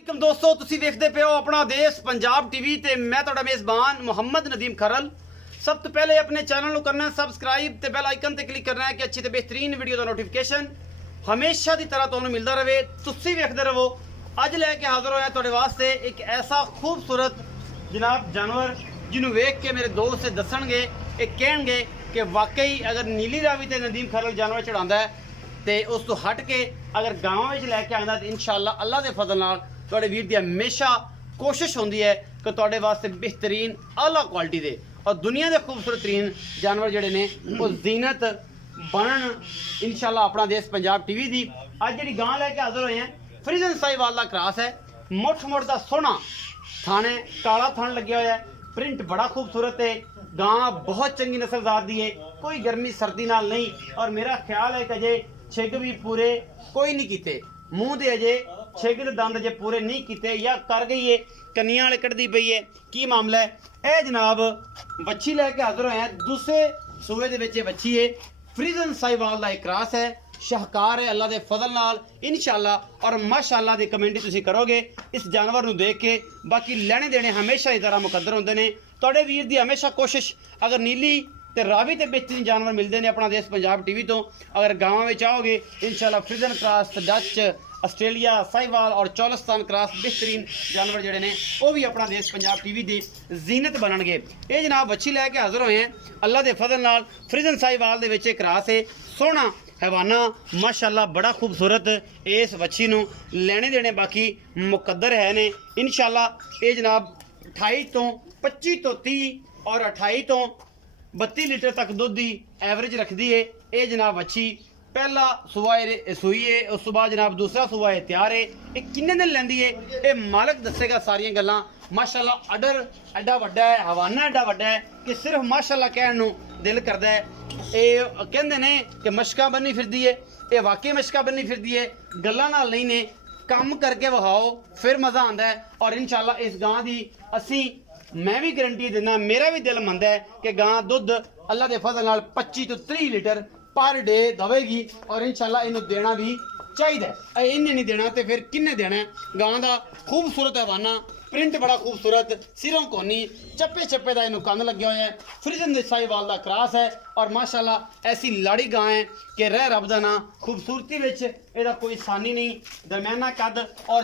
दोस्तों तुसी देखते पे हो अपना देश पंजाब टीवी ते मैं तुहाडा मेज़बान मुहम्मद नदीम खरल। सब तो पहले अपने चैनल को करना है सबसक्राइब ते बेल आइकन ते क्लिक करना है कि अच्छी ते बेहतरीन वीडियो का नोटिफिकेशन हमेशा की तरह तुहानू मिलता रहे। तुसी वेखदे रहो। अज लैके हाजिर होया तुहाडे वास्ते एक ऐसा खूबसूरत जनाब जानवर जिन्हों वेख के मेरे दोस्त दसणगे एक कहणगे कि वाकई अगर नीली रावी ते नदीम खरल जानवर चढ़ाता है तो उस तो हट के अगर गाँव में लैके आंदा तो इंशाअल्लाह अल्लाह के फजल नाल तुहाडे वीर दी हमेशा कोशिश होंदी है कि तुहाडे वास्ते बेहतरीन आला क्वालिटी दे और दुनिया के खूबसूरत तरीन जानवर जिहड़े ने वो जीनत बनन इंशाअल्लाह अपना देश पंजाब टीवी दी। अज जिहड़ी गां लैके हाजिर होए हैं फ्रीजन साहिवाल दा क्रॉस है। मुठ मुठ दा सोहना थाने काला थान लग्या होया है, प्रिंट बड़ा खूबसूरत है। गां बहुत चंगी नस्लजात दी है, कोई गर्मी सर्दी नाल नहीं और मेरा ख्याल है कि अजे छिग भी पूरे कोई नहीं कीते, मूँह दे अजे छिग दे दंद अजे पूरे नहीं कीते या कर गई है, कन्नियां वाले कटदी पई है। की मामला है ए जनाब बच्ची लैके हाजिर होए हैं दूसरे सूबे दे विच बच्ची है। फ्रीजन साहिवाल दा एक क्रॉस है, शाहकार है अल्लाह दे फजल नाल इंशाअल्लाह और माशाअल्लाह दी कमेंट तुसीं करोगे इस जानवर नूं देख के। बाकी लैणे देने हमेशा ही तरह मुकद्दर होंदे ने। तुहाडे वीर दी हमेशा कोशिश अगर नीली ते रावी ते बेहतरीन जानवर मिलते हैं अपना देश पंजाब टीवी तो अगर गाँव में चाहोगे इंशाअल्लाह फ्रीजन क्रॉस डच आस्ट्रेलिया साहिवाल और चौलस्तान क्रॉस बेहतरीन जानवर जोड़े ने वो भी अपना देश पंजाब टीवी की जीनत बननगे। ये जनाब बच्ची लैके हाजिर होए हैं अल्लाह के फजल नाल फ्रीजन साहिवाल दे विच क्रॉस है। सोहना हैवाना माशाअल्लाह बड़ा खूबसूरत इस बच्ची नूं लेने देने बाकी मुकद्दर है ने इंशाअल्लाह। ये जनाब 28 तो 25 तो 30 और 28 तो 32 लीटर तक दुध की एवरेज रखती है। ये जनाब बच्ची पहला सुबह सूई है, उस बाद जनाब दूसरा सुबह है तैयार है। ये किन्ने दिन लैंदी है ये मालक दसेगा सारियां गल्लां। माशाअल्लाह अडर एडा वड्डा है, हवाना एडा वड्डा है कि सिर्फ माशाअल्लाह कहण नूं दिल करदा है। ये कहंदे ने कि मशका बनी फिरदी है, ये वाकई मशका बनी फिरदी है, गल्लां नाल नहीं ने, काम करके विखाओ फिर मज़ा आंदा है। और इंशाअल्लाह इस गां दी असी मैं भी गारंटी देना, मेरा भी दिल मंदा है कि गां दुध अल्लाह के फजल नाल 25 तो 30 लीटर पर डे दवेगी और इंशाअल्लाह इन्हू देना भी चाहिए। इन्हें नहीं देना तो फिर किन्ने देना है। गां का खूबसूरत हवाना, प्रिंट बड़ा खूबसूरत, सिरों कोनी चप्पे चप्पे का इन्हू कंध लगे हुए हैं। फ्रीजन साहिवाल का क्रॉस है और माशाअल्लाह ऐसी लाड़ी गां है कि रह रब दा ना खूबसूरती विच इहदा कोई सानी नहीं, दरम्याना कद और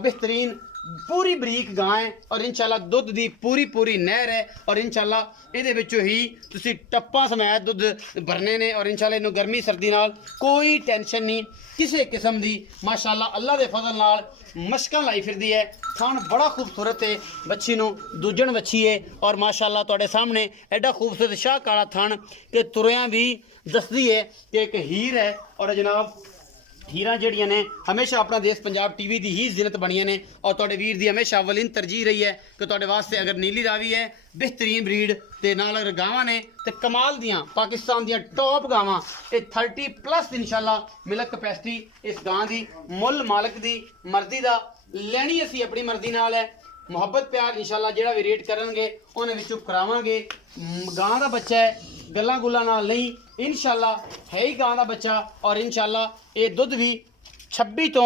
बेहतरीन पूरी बरीक गां है और इंशाअल्लाह दुध दी पूरी पूरी नहर है और इंशाअल्लाह इहदे विचों ही तुसी टप्पा समेत दुध भरने ने और इंशाअल्लाह इन्हू गर्मी सर्दी नाल कोई टेंशन नहीं किसी किस्म दी। माशाअल्लाह अल्लाह दे फजल नाल मशकां लाई फिरदी है। थान बड़ा खूबसूरत है, बच्ची नूं दूजण बच्ची है और माशाअल्लाह तुहाडे सामने एडा खूबसूरत शाह काला थान कि तुरियां भी दसदी है कि एक हीर है। और जनाब हीरा जड़ियां ने हमेशा अपना देश पंजाब टीवी की ही जिनत बनिया ने और तुहाडे वीर दी हमेशा अवलिन तरजीह रही है कि तुहाडे वास्ते अगर नीली रावी है बेहतरीन ब्रीड ते नाल अगर गावां ने ते कमाल दियां पाकिस्तान दियां टॉप गावां ये 30+ इंशाअल्लाह मिल्क कैपेसिटी इस गां दी मुल मालक दी मर्जी दा लैनी असी अपनी मर्जी नाल है। मुहब्बत प्यार इंशाअल्लाह जेड़ा भी रेट करनगे उन्हें विचों करावांगे। गां दा बच्चा है, गल्लां गुल्लां नाल नहीं, इंशाअल्लाह है ही गां दा बच्चा और इंशाअल्लाह ये दुध भी 26 तो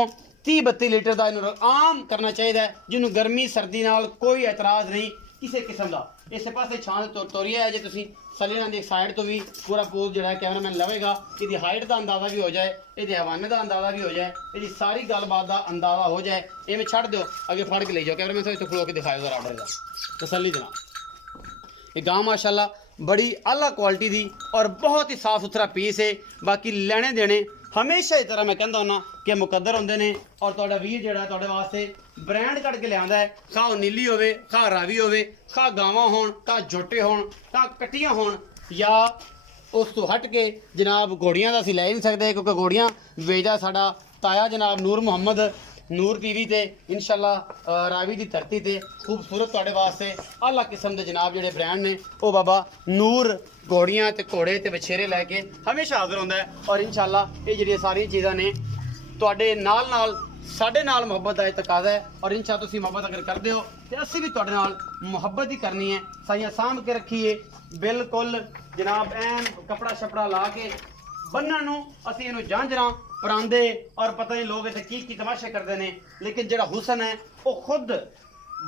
30-32 लीटर का इन्हूं आम करना चाहिए जिन्होंने गर्मी सर्दी नाल कोई एतराज़ नहीं किसी किस्म का। इस पासे छां तोरिया है जे तुसीं सलेना की साइड तो भी पूरा पोज जो है कैमरामैन लवेगा, इसकी हाइट का अंदाज़ा भी हो जाए, ये हवाने का अंदाज़ा भी हो जाए, ये सारी गलबात का अंदाज़ा हो जाए। ये मैं छड़ दो अगे फड़ के ले जाओ कैमरामैन साहब इतने खलो के दिखाओ जरा ऑर्डर का तसल्ली देना। ये गांव माशाअल्लाह बड़ी आला क्वालिटी दी और बहुत ही साफ सुथरा पीस है। बाकी लेने देने हमेशा इस तरह मैं कहता हूँ कि मुकद्दर होंदे ने और तुहाडा वीर जिहड़ा तुहाडे वास्ते ब्रांड कट के लियांदा है। खा नीली होवे, खा रावी होवे, खा गावां होण, खा झोटे होण, खा कट्टियां होण या उस तो हट के जनाब घोड़ियां दा असीं लै नहीं सकते क्योंकि घोड़ियां वेचदा साडा ताया जनाब नूर मुहम्मद नूर टीवी ते इंशाअल्लाह रावी की धरती ते खूबसूरत तुहाडे वास्ते आला किस्म के जनाब जिहड़े ब्रांड ने वो बाबा नूर घोड़ियां ते घोड़े ते बछेरे लैके हमेशा हाजिर होंदा है। और इंशाअल्लाह ये जिहड़ियां सारियां चीज़ां ने तुहाडे नाल साडे नाल मुहब्बत का तकाजा है और इंशाअल्लाह तुसीं मुहब्बत अगर करदे हो तो असीं भी तुहाडे नाल मुहब्बत ही करनी है। साइयां सांभ के रखीए बिल्कुल जनाब एन कपड़ा शपड़ा ला के बन्नण नूं असीं इहनूं झांझरां ਪਰਾਂਦੇ ਔਰ ਪਤਾ ਨਹੀਂ ਲੋਕ ਇੱਥੇ ਕੀ ਤਮਾਸ਼ੇ ਕਰਦੇ ਨੇ, ਲੇਕਿਨ ਜਿਹੜਾ ਹੁਸਨ ਹੈ ਉਹ ਖੁਦ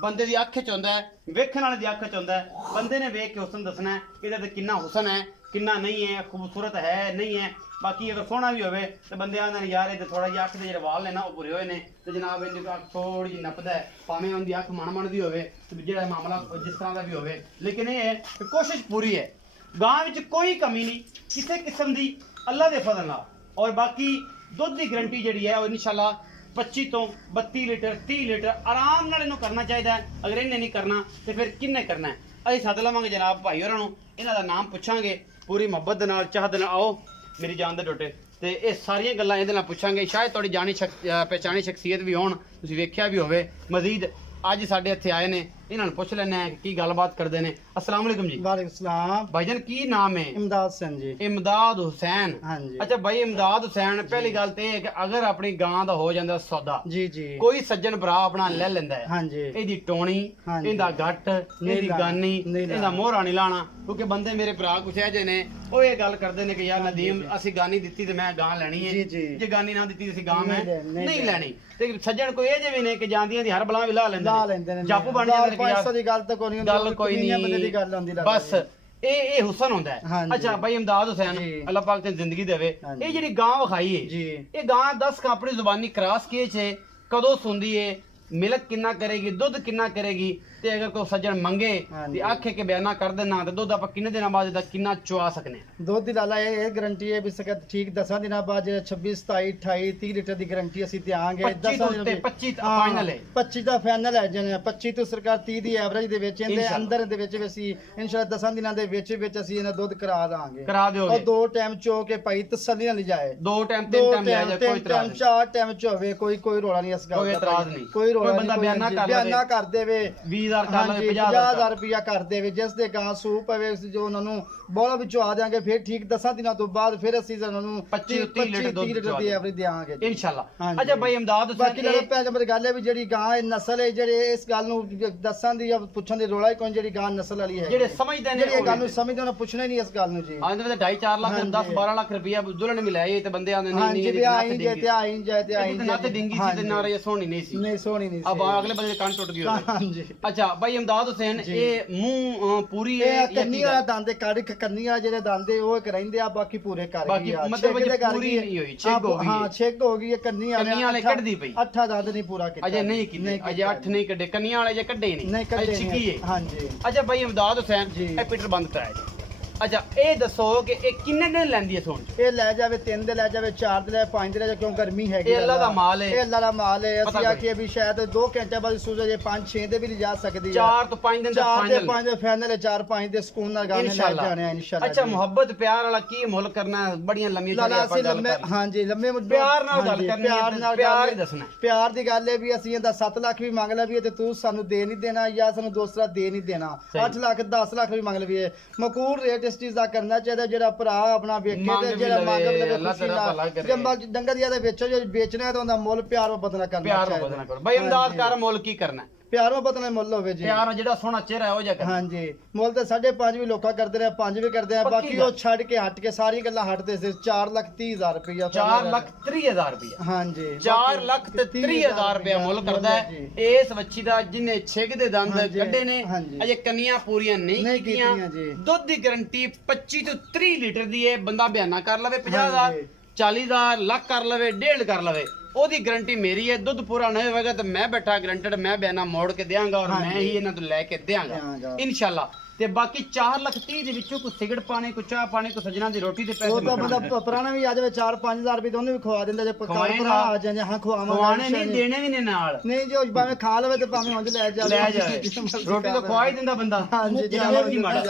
ਬੰਦੇ ਦੀ ਅੱਖ 'ਚ ਹੁੰਦਾ ਹੈ, ਵੇਖਣ ਵਾਲੇ ਦੀ ਅੱਖ 'ਚ ਹੁੰਦਾ ਹੈ। ਬੰਦੇ ਨੇ ਵੇਖ ਕੇ ਹੁਸਨ ਦੱਸਣਾ ਹੈ ਕਿ ਇਹਦੇ ਤੇ ਕਿੰਨਾ ਹੁਸਨ ਹੈ, ਕਿੰਨਾ ਨਹੀਂ ਹੈ, ਖੂਬਸੂਰਤ ਹੈ ਨਹੀਂ ਹੈ। ਬਾਕੀ ਅਗਰ ਸੋਹਣਾ ਵੀ ਹੋਵੇ ਤੇ ਬੰਦੇ ਆਂਦੇ ਨੇ ਯਾਰ ਇਹ ਤੇ ਥੋੜਾ ਜਿਹਾ ਅੱਖ ਦੇ ਜਿਹੜੇ ਵਾਲ ਨੇ ਨਾ ਉਹ ਪੂਰੇ ਹੋਏ ਨੇ, ਤੇ ਜਨਾਬ ਇਹਦੀ ਅੱਖ ਥੋੜੀ ਜਿਹੀ ਨੱਪਦਾ ਹੈ, ਭਾਵੇਂ ਉਹਦੀ ਅੱਖ ਮਣ ਦੀ ਹੋਵੇ ਤੇ ਜਿਹੜਾ ਮਾਮਲਾ ਜਿਸ ਤਰ੍ਹਾਂ ਦਾ ਵੀ ਹੋਵੇ, ਲੇਕਿਨ ਇਹ ਹੈ ਕਿ ਕੋਸ਼ਿਸ਼ ਪੂਰੀ ਹੈ। ਗਾਂ ਵਿੱਚ ਕੋਈ ਕਮੀ ਨਹੀਂ ਕਿਸੇ ਕਿਸਮ ਦੀ, ਅੱਲਾ ਦੇ ਫਜ਼ਲ ਨਾਲ। ਔਰ ਬਾਕੀ ਦੁੱਧ ਦੀ ਗਰੰਟੀ ਜਿਹੜੀ ਹੈ ਉਹ ਇਨਸ਼ਾਅੱਲਾ 25 ਤੋਂ 32 ਲੀਟਰ 30 ਲੀਟਰ ਆਰਾਮ ਨਾਲ ਇਹਨੂੰ ਕਰਨਾ ਚਾਹੀਦਾ ਹੈ। ਅਗਰ ਇਹਨੇ ਨਹੀਂ ਕਰਨਾ ਤੇ ਫਿਰ ਕਿੰਨੇ ਕਰਨਾ ਹੈ? ਅਸੀਂ ਸੱਦ ਲਵਾਂਗੇ ਜਨਾਬ ਭਾਈ ਹੋਰਾਂ ਨੂੰ, ਇਹਨਾਂ ਦਾ ਨਾਮ ਪੁੱਛਾਂਗੇ ਪੂਰੀ ਮੁਹੱਬਤ ਦੇ ਨਾਲ, ਚਾਹ ਦੇ ਨਾਲ। ਆਓ ਮੇਰੀ ਜਾਨ ਦੇ ਟੋਟੇ, ਤੇ ਇਹ ਸਾਰੀਆਂ ਗੱਲਾਂ ਇਹਦੇ ਨਾਲ ਪੁੱਛਾਂਗੇ। ਸ਼ਾਇਦ ਤੁਹਾਡੀ ਜਾਣੀ ਪਹਿਚਾਣੀ ਸ਼ਖਸੀਅਤ ਵੀ ਹੋਣ, ਤੁਸੀਂ ਵੇਖਿਆ ਵੀ ਹੋਵੇ। ਮਜ਼ੀਦ ਅੱਜ ਸਾਡੇ ਇੱਥੇ ਆਏ ਨੇ, ਇਹਨਾਂ ਨੂੰ ਪੁੱਛ ਲੈਣੇ ਆ ਕੀ ਗੱਲਬਾਤ ਕਰਦੇ ਨੇ। अस्सलाम वालेकुम जी। वालेकुम सलाम। भाईजान की नाम है? इमदाद हुसैन जी। इमदाद हुसैन। हाँ जी। अच्छा भाई इमदाद हुसैन, पहली गल तो है कि अगर अपनी गां दा हो जांदा सौदा, जी जी, कोई सज्जन भरा अपना ले लेंदा है, हाँ जी, ਇਹਦੀ ਟੋਣੀ, हाँ जी, ਇਹਦਾ ਗੱਟ, ਇਹਦੀ ਲਾਣਾ, ਗਾਨੀ, ਨਹੀਂ ਇਹਦਾ ਲਾਣਾ। ਮੋਹਰਾ ਨਹੀਂ ਲਾਣਾ। ਕਿਉਂਕਿ ਬੰਦੇ ਮੇਰੇ ਭਰਾ ਕੁਛ ਇਹੋ ਜਿਹੇ ਨੇ, ਉਹ ਇਹ ਗੱਲ ਕਰਦੇ ਨੇ ਕਿ ਯਾਰ ਨਦੀਮ ਅਸੀਂ ਗਾਨੀ ਦਿੱਤੀ ਤੇ ਮੈਂ ਗਾਂ ਲੈਣੀ ਹੈ, ਜੀ ਜੀ, ਜੇ ਗਾਨੀ ਨਾ ਦਿੱਤੀ ਤੇ ਅਸੀਂ ਗਾਂ ਮੈਂ ਨਹੀਂ ਨਹੀਂ ਲੈਣੀ। ਤੇ ਸੱਜਣ ਕੋਈ ਇਹ ਜਿਹੇ ਵੀ ਨੇ ਕਿ ਜਾਂਦੀਆਂ ਦੀ ਹਰ ਬਲਾਂ ਵੀ ਲਾ ਲਾ ਲੈਂਦੇ ਲੈਂਦੇ ਨੇ। ਜਾਪੂ ਬਣ ਜਾਂਦੇ ਨੇ ਕਿ 500 ਦੀ ਗੱਲ ਤਾਂ ਕੋਈ ਨਹੀਂ, ਗੱਲ ਕੋਈ ਨਹੀਂ, ਬੰਦੇ ਦੀ ਗੱਲ ਹੁੰਦੀ ਬਸ ਇਹ ਹੁਸਨ ਹੁੰਦਾ ਹੈ। ਹਾਂਜੀ। ਅੱਛਾ ਭਾਈ ਇਮਦਾਦ ਹੁਸੈਨ, ਜੀ। ਅੱਲਾਹ ਪਾਕ ਤੇ ਜ਼ਿੰਦਗੀ ਦੇਵੇ। ਹਾਂਜੀ। ਇਹ ਜਿਹੜੀ ਗਾਂ ਵਿਖਾਈ ਹੈ, ਜੀ, ਇਹ ਗਾਂ 10 का अपनी जुबानी क्रॉस किए छे, कदों सुंदी है, मिल्क किन्ना करेगी, दुध किन्ना करेगी, ते अगर कोई सज्जन मंगे हाँ ते जी। आखे के बयाना कर देना ते दुध आप किन्ने दिनों बाद ਇਹਦਾ ਕਿੰਨਾ ਚੁਆ ਸਕਨੇ? ਦੁੱਧ ਦੀ ਲਾਲਾ ਇਹ ਗਾਰੰਟੀ ਹੈ ਵੀ ਸਕਤ ਠੀਕ 10 ਦਿਨਾਂ ਬਾਅਦ ਜਿਹੜਾ 26 27 28 30 ਲੀਟਰ ਦੀ ਗਾਰੰਟੀ ਅਸੀਂ ਦਿਆਂਗੇ। 25 ਤੋਂ ਉੱਤੇ 25 ਫਾਈਨਲ ਹੈ। 25 ਦਾ ਫਾਈਨਲ ਹੈ ਜਨੇ 25 ਤੋਂ ਸਰਕਾਰ 30 ਦੀ ਐਵਰੇਜ ਦੇ ਵਿੱਚ ਇਹਦੇ ਇਨਸ਼ਾਅੱਲਾ। ਅੰਦਰ ਦੇ ਵਿੱਚ ਵੀ ਅਸੀਂ ਇਨਸ਼ਾਅੱਲਾ 10 ਦਿਨਾਂ ਦੇ ਵਿੱਚ ਅਸੀਂ ਇਹਨਾਂ ਦੁੱਧ ਕਰਾ ਦਾਂਗੇ। ਕਰਾ ਔਰ ਦਿਓਗੇ? 2 ਟਾਈਮ ਚੋ ਕੇ ਭਾਈ ਤਸੱਲੀ ਨਾਲ ਲਿਜਾਏ। 2 ਟਾਈਮ 3 ਟਾਈਮ ਲੈ ਜਾ, ਕੋਈ ਇਤਰਾਜ਼ ਨਹੀਂ, 4 ਟਾਈਮ ਚ ਹੋਵੇ, ਕੋਈ ਰੋਲਾ ਨਹੀਂ ਇਸ ਗੱਲ ਦਾ। ਕੋਈ ਇਤਰਾਜ਼ ਨਹੀਂ। ਕੋਈ ਰੋਲਾ ਕੋਈ ਬੰਦਾ ਨਹੀਂ, ਬਿਆਨਾ ਕਰ ਲਵੇ, ਬਿਆਨਾ ਕਰ ਦੇਵੇ 20000 ਕਰ ਲਵੇ, 50000 50000 ਰੁਪਇਆ ਕਰ ਦੇਵੇ, ਜਿਸ ਦੇ ਗਾਂ ਸੂਪ ਪਵੇ ਜੋ ਉਹਨਾਂ ਨੂੰ ਬੋਲਾ ਵਿੱਚੋਂ ਆ ਜਾਾਂਗੇ। ਫਿਰ ਠੀਕ 10 ਦਿਨਾਂ ਤੋਂ ਬਾਅਦ ਫਿਰ ਅਸੀਂ ਉਹਨਾਂ ਨੂੰ 25 30 ਲੀਟਰ ਦੀ ਐਵਰੇਜ ਦਿਆਂਗੇ ਇਨਸ਼ਾਅੱਲਾ। ਹਾਂਜੀ। ਅੱਛਾ ਭਾਈ ਇਮਦਾਦ ਬਾਕੀ ਹੁਸੈਨ, ਲੜਾ ਭੈਣ ਨੰਬਰ ਗੱਲ ਹੈ ਵੀ ਜਿਹੜੀ ਗਾਂ ਇਹ ਨਸਲ ਹੈ, ਜਿਹੜੇ ਇਸ ਗੱਲ ਨੂੰ ਦੱਸਣ ਦੀ ਜਾਂ ਪੁੱਛਣ ਦੀ ਰੋਲਾ ਹੀ ਕੋਈ, ਜਿਹੜੀ ਗਾਂ ਨਸਲ ਵਾਲੀ ਹੈ, ਜਿਹੜੇ ਸਮਝਦੇ ਨੇ ਜਿਹੜੀ ਇਹ ਗੱਲ ਨੂੰ ਉਹ ਸਮਝਦੇ ਉਹਨਾਂ ਪੁੱਛਣਾ ਹੀ ਨਹੀਂ ਇਸ ਗੱਲ ਨੂੰ ਜੀ। ਆਂਦੇ ਵੇ 2.5 4 ਲੱਖ ਹਾਂਜੀ। 10 12 ਲੱਖ ਰੁਪਇਆ ਦੁਲਹਨ ਵੀ ਲੈ ਤੇ ਬੰਦੇ ਆਂਦੇ ਨਹੀਂ ਹਾਂਜੀ ਨਹੀਂ ਵੀ ਆਈ ਜੇ ਤੇ ਆਈ ਜੇ ਤੇ ਆਈ ਨਾ ਤੇ ਡਿੰਗੀ ਸੀ ਤੇ ਨਾ ਇਹ ਸੋਹਣੀ ਨਹੀਂ ਸੀ। ਨਹੀਂ ਸੋਹਣੀ ਨਹੀਂ अब अगले बंदे कान टूट गई होगी। ਹਾਂਜੀ। अच्छा भाई इमदाद हुसैन, जी। ये मुंह पूरी है ਇਹ या ਕੰਨੀ की ਵਾਲਾ गल? ਦੰਦ ਕਾੜੀ ਕੰਨੀ ਵਾਲਾ ਜਿਹੜੇ ਦੰਦ ਹੈ ਉਹ ਇੱਕ ਰਹਿੰਦੇ ਆ, ਬਾਕੀ ਪੂਰੇ ਕਰ ਗਈ ਬਾਕੀ ਆ। ਮਤਲਬ ਛਿੱਕ ਦੇ ਕਰ ਪੂਰੀ ਗਈ ਹੈ। ਨਹੀਂ ਹੋਈ, ਛਿੱਕ ਹੋ ਗਈ ਹੈ। ਹਾਂ ਛਿੱਕ ਹੋ ਗਈ ਹੈ। ਕੰਨੀ ਵਾਲੇ ਕੱਢਦੀ ਪਈ। 8 ਦੰਦ ਨਹੀਂ ਪੂਰਾ ਕੀਤਾ अजय नहीं की, अजय 8 नहीं कड्डे, कन्नियां वाले जे कड्डे ही ਨਹੀਂ नहीं, ਕੱਢੇ अजय छिकी है। ਹਾਂਜੀ। अच्छा भाई इमदाद हुसैन, जी। ਇਹ ਪੀਟਰ ਬੰਦ ਕਰਾਇਆ ਜੀ। अच्छा ਇਹ ਦੱਸੋ ਕਿ ਇਹ ਕਿੰਨੇ ਦਿਨ ਲੈਂਦੀ ਹੈ ਸੋਣ ਚ? ਇਹ ਲੈ ਜਾਵੇ 3 ਦੇ ਲੈ ਜਾਵੇ 4 ਦੇ ਲੈ 5 ਦੇ ਲੈ ਜਾਵੇ, ਕਿਉਂ ਗਰਮੀ ਹੈਗੀ। ਇਹ ਅੱਲਾ ਦਾ ਮਾਲ ਹੈ। ਇਹ ਅੱਲਾ ਦਾ ਮਾਲ ਹੈ। ਪਤਾ ਅਸੀਂ ਕੋਈ। ਆਖੀਏ ਵੀ ਸ਼ਾਇਦ 2 ਘੰਟੇ ਬਾਅਦ ਸੂਝ ਜੇ 5 6 ਦੇ ਵੀ ਲਿਜਾ ਸਕਦੀ ਹੈ। 4 ਤੋਂ 5 ਦਿਨ ਦਾ 4 ਦੇ ਫਾਈਨਲ 5 ਦੇ ਫਾਈਨਲ ਹੈ। 4 5 ਦੇ ਸਕੂਨ ਨਾਲ ਗਾਣੇ ਲੈ इंशाल्लाह। ਜਾਣੇ ਆ ਇਨਸ਼ਾਅੱਲਾ। अच्छा मोहब्बत प्यार वाला की मुल करना है, बड़ियां लंबियां ਲਾਲਾ चौड़ियां ਅਸੀਂ ਆਪਾਂ ਲੰਮੇ ਗੱਲ कर। ਹਾਂਜੀ ਲੰਮੇ ਪਿਆਰ ਨਾਲ ਗੱਲ ਹਾਂਜੀ, ਕਰਨੀ ਹੈ, ਪਿਆਰ ਨਾਲ ਪਿਆਰ ਗੱਲ ਹੀ ਦੱਸਣਾ ਹੈ। ਪਿਆਰ ਦੀ ਗੱਲ ਹੈ ਵੀ ਅਸੀਂ ਇਹਦਾ 7 ਲੱਖ ਵੀ ਮੰਗ ਲਈਏ ਤੇ ਤੂੰ ਸਾਨੂੰ ਦੇ ਨਹੀਂ ਦੇਣਾ, ਜਾਂ ਸਾਨੂੰ ਦੂਸਰਾ ਦੇ ਨਹੀਂ ਦੇਣਾ। ਸਹੀ। 8 ਲੱਖ 10 ਲੱਖ ਵੀ ਮੰਗ ਲਈਏ, ਮਕੂਲ ਰੇਟ ਇਸ ਚੀਜ਼ ਦਾ ਕਰਨਾ ਚਾਹੀਦਾ ਜਿਹੜਾ ਭਰਾ ਆਪਣਾ ਵੇਖੇ ਮੰਗ ਤੇ ਵੀ ਜਿਹੜਾ ਮੰਗ ਲਵੇ, ਲਵੇ ਅੱਲਾਹ ਖੁਸ਼ੀ ਤੇਰਾ ਨਾਲ। ਭਲਾ ਕਰੇ। ਜੇ ਡੰਗਰ ਦੀ ਇਹਦੇ ਵੇਚੋ, ਜੇ ਵੇਚਣਾ ਹੈ ਤਾਂ ਉਹਦਾ ਮੁੱਲ ਪਿਆਰ ਨਾਲ ਬਦਲਣਾ ਕਰਨਾ प्यार ਚਾਹੀਦਾ। में बदना करो भाई इमदाद ਹਾਂਜੀ। कर मुल की करना है? ਪਿਆਰ ਨਾਲ ਬਦਲਣਾ ਮੁੱਲ ਹੋਵੇ ਜੀ। प्यार ਜਿਹੜਾ ਸੋਹਣਾ ਚਿਹਰਾ ਹੈ ਉਹ ਜਾ ਕਰਨਾ। ਹਾਂਜੀ ਮੁੱਲ ਤੇ 5.5 ਵੀ ਲੋਕਾਂ ਕਰਦੇ ਰਹੇ, 5 ਵੀ ਕਰਦੇ ਆ, ਪੱਕੀ ਬਾਕੀ ਗੱਲ। ਉਹ ਛੱਡ ਕੇ ਹਟ ਕੇ ਸਾਰੀਆਂ ਗੱਲਾਂ ਹਟਦੇ ਸੀ। 4,30,000 ਰੁਪਇਆ 4,30,000 ਰੁਪਇਆ। ਹਾਂਜੀ 4,30,000 ਰੁਪਇਆ ਮੁੱਲ ਕਰਦਾ ਹੈ ਇਸ ਵੱਛੀ ਦਾ, ਜਿਹਨੇ ਛਿੱਕ ਦੇ ਦੰਦ ਹਾਂਜੀ, ਕੱਢੇ ਨੇ, ਹਾਂਜੀ। ਅਜੇ ਕੰਨੀਆਂ ਪੂਰੀਆਂ ਨਹੀਂ ਨਹੀਂ ਕੀਤੀਆਂ। ਕੀਤੀਆਂ ਜੀ। ਦੁੱਧ ਦੀ ਗਾਰੰਟੀ 25 ਤੋਂ 30 ਲੀਟਰ ਦੀ ਹੈ। ਬੰਦਾ ਬਿਆਨਾ ਕਰ ਲਵੇ 50,000, ਹਾਂਜੀ। 40,000, ਲੱਖ ਕਰ ਲਵੇ, 1.5 ਕਰ ਲਵੇ, ਉਹਦੀ ਗਾਰੰਟੀ ਮੇਰੀ ਹੈ। ਦੁੱਧ ਪੂਰਾ ਨਹੀਂ ਹੋਵੇਗਾ ਤਾਂ ਮੈਂ ਬੈਠਾ ਗਰੰਟਡ, ਮੈਂ ਬਿਆਨਾ ਮੋੜ ਕੇ ਦਿਆਂਗਾ ਔਰ ਮੈਂ ਹੀ ਇਹਨਾਂ ਤੋਂ ਲੈ ਕੇ ਦਿਆਂਗਾ ਦਿਆਂਗਾ। ਇਨਸ਼ਾਅੱਲਾ। ਤੇ ਬਾਕੀ 4,30,000 ਦੇ ਵਿੱਚੋਂ ਕੋਈ ਸਿਗਰਟ ਪਾਣੀ, ਕੋਈ ਚਾਹ ਪਾਣੀ, ਕੋਈ ਸੱਜਣਾ ਦੀ ਰੋਟੀ ਦੇ ਪੈਸੇ ਉਹ ਤਾਂ ਮੰਗਣਾ। ਬੰਦਾ ਪੁਰਾਣਾ ਵੀ ਆ ਜਾਵੇ 4-5,000 ਰੁਪਏ ਤਾਂ ਉਹਨੂੰ ਵੀ ਖਵਾ ਦਿੰਦਾ, ਜੇ ਪਕਾਰ ਖਵਾਏਗਾ। ਭਰਾ ਆ ਜਾਂਦੇ ਹਾਂ ਖਵਾਵਾਂਗੇ। ਖਵਾਣੇ ਨਹੀਂ, ਦੇਣੇ ਵੀ ਨੇ ਨਾਲ। ਨਹੀਂ ਜੋ ਭਾਵੇਂ ਖਾ ਲਵੇ ਤੇ ਭਾਵੇਂ ਉਂਝ ਲੈ ਜਾਵੇ, ਲੈ ਜਾਵੇ, ਰੋਟੀ ਤਾਂ ਖਵਾ ਹੀ ਦਿੰਦਾ ਬੰਦਾ। ਹਾਂਜੀ ਜਿਹੜਾ ਮਰਜ਼ੀ ਮਾੜਾ।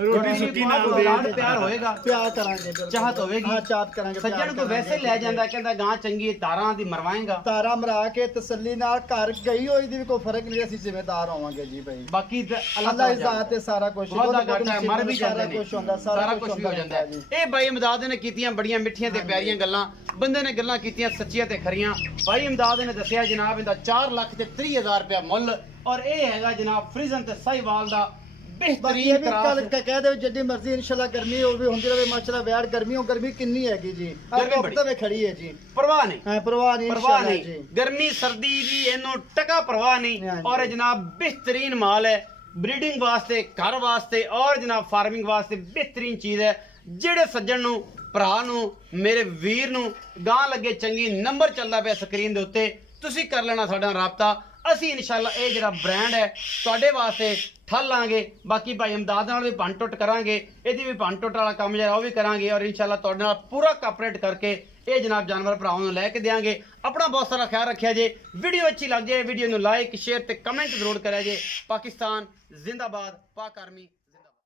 ਰੋਟੀ ਸੁੱਕੀ ਨਾ ਹੋਵੇ, ਲਾਡ ਪਿਆਰ ਹੋਏਗਾ, ਪਿਆਰ ਕਰਾਂਗੇ, ਚਾਹਤ ਹੋਵੇਗੀ। ਹਾਂ ਚਾਹਤ ਕਰਾਂਗੇ। ਸੱਜਣ ਕੋਈ ਵੈਸੇ ਲੈ ਜਾਂਦਾ, ਕਹਿੰਦਾ ਗਾਂ ਚੰਗੀ ਹੈ, ਤਾਰਾਂ ਦੀ ਮਰਵਾਏਗਾ। ਤਾਰਾ ਮਰਾ ਕੇ ਤਸੱਲੀ ਨਾਲ ਘਰ ਗਈ ਹੋਈ ਦੀ ਵੀ ਕੋਈ ਫਰਕ ਨਹੀਂ, ਅਸੀਂ ਜ਼ਿੰਮੇਦਾਰ ਹੋਵਾਂਗੇ ਜੀ ਭਾਈ। ਬਾਕੀ ਤਾਂ ਅੱਲਾ ਇਜ਼ਾਤ ਤੇ ਸਾਰਾ ਕੁਝ ਵਾਦਾ ਘਾਟਾ ਹੈ, ਮਰ ਵੀ ਜਾਂਦੇ ਨੇ, ਕੁਝ ਹੁੰਦਾ, ਸਾਰਾ ਕੁਝ ਵੀ ਹੋ ਜਾਂਦਾ ਹੈ। ਇਹ ਬਾਈ ਇਮਦਾਦ ਨੇ ਕੀਤੀਆਂ ਬੜੀਆਂ ਮਿੱਠੀਆਂ ਤੇ ਪਿਆਰੀਆਂ ਗੱਲਾਂ, ਬੰਦੇ ਨੇ ਗੱਲਾਂ ਕੀਤੀਆਂ ਸੱਚੀਆਂ ਤੇ ਖਰੀਆਂ। ਬਾਈ ਇਮਦਾਦ ਨੇ ਦੱਸਿਆ ਜਨਾਬ ਇਹਦਾ 4,30,000 ਰੁਪਇਆ ਮੁੱਲ, ਔਰ ਇਹ ਹੈਗਾ ਜਨਾਬ ਫਰੀਜ਼ਨ ਤੇ ਸਾਹੀਵਾਲ ਦਾ ਬਾਕੀ ਇਹ बेहतरीन ਵੀ क्रास ਕੱਲ ਕਹਿ ਦੇ ਜਿੱਡੀ ਮਰਜ਼ੀ ਇਨਸ਼ਾਅੱਲਾ ਗਰਮੀ ਉਹ ਵੀ ਹੁੰਦੀ ਰਹੇ ਮਾਸ਼ਾਅੱਲਾ ਵਿਆੜ ਗਰਮੀ ਕਿੰਨੀ ਹੈਗੀ ਜੀ ਆ ਗਰਮੀ ਧੁੱਪ ਬੜੀ। ਤਾਂ ਵੇ ਖੜੀ ਹੈ ਜੀ परवाह नहीं ਹਾਂ ਪਰਵਾਹ ਨਹੀਂ परवाह ਇਨਸ਼ਾਅੱਲਾ नहीं ਜੀ गर्मी सर्दी दी इन्हों टका परवाह नहीं हाँ जी। और जनाब बेहतरीन माल है ब्रीडिंग वास्ते घर वास्ते और जनाब फार्मिंग वास्ते बेहतरीन चीज है ਜਿਹੜੇ ਸੱਜਣ ਨੂੰ ਭਰਾ ਨੂੰ ਮੇਰੇ ਵੀਰ ਨੂੰ ਗਾਂ ਲੱਗੇ ਚੰਗੀ ਨੰਬਰ ਚੱਲਦਾ ਪਿਆ ਸਕਰੀਨ ਦੇ ਉੱਤੇ ਤੁਸੀਂ ਕਰ ਲੈਣਾ ਸਾਡਾ ਨਾਲ ਰਾਬਤਾ ਅਸੀਂ ਇਨਸ਼ਾਅੱਲਾ ਇਹ ਜਿਹੜਾ ਬ੍ਰਾਂਡ ਹੈ ਤੁਹਾਡੇ ਵਾਸਤੇ ਠੱਲਾਂਗੇ ਬਾਕੀ ਭਾਈ ਅਮਦਾਦ ਨਾਲ ਵੀ ਭੰਨ ਟੁੱਟ ਕਰਾਂਗੇ ਇਹਦੀ ਵੀ ਭੰਨ ਟੁੱਟ ਵਾਲਾ ਕੰਮ ਜਿਹੜਾ ਉਹ ਵੀ ਕਰਾਂਗੇ ਔਰ ਇਨਸ਼ਾਅੱਲਾ ਤੁਹਾਡੇ ਨਾਲ ਪੂਰਾ ਕੋਆਪਰੇਟ ਕਰਕੇ ਇਹ ਜਨਾਬ ਜਾਨਵਰ ਭਰਾਵਾਂ ਨੂੰ ਲੈ ਕੇ ਦੇਵਾਂਗੇ ਆਪਣਾ ਬਹੁਤ ਸਾਰਾ ਖਿਆਲ ਰੱਖਿਆ ਜੇ ਵੀਡੀਓ ਅੱਛੀ ਲੱਗ ਜਾਏ ਵੀਡੀਓ ਨੂੰ ਲਾਈਕ ਸ਼ੇਅਰ ਤੇ ਕਮੈਂਟ ਜ਼ਰੂਰ ਕਰਿਆ ਜੇ ਪਾਕਿਸਤਾਨ ਜ਼ਿੰਦਾਬਾਦ ਪਾਕ ਆਰਮੀ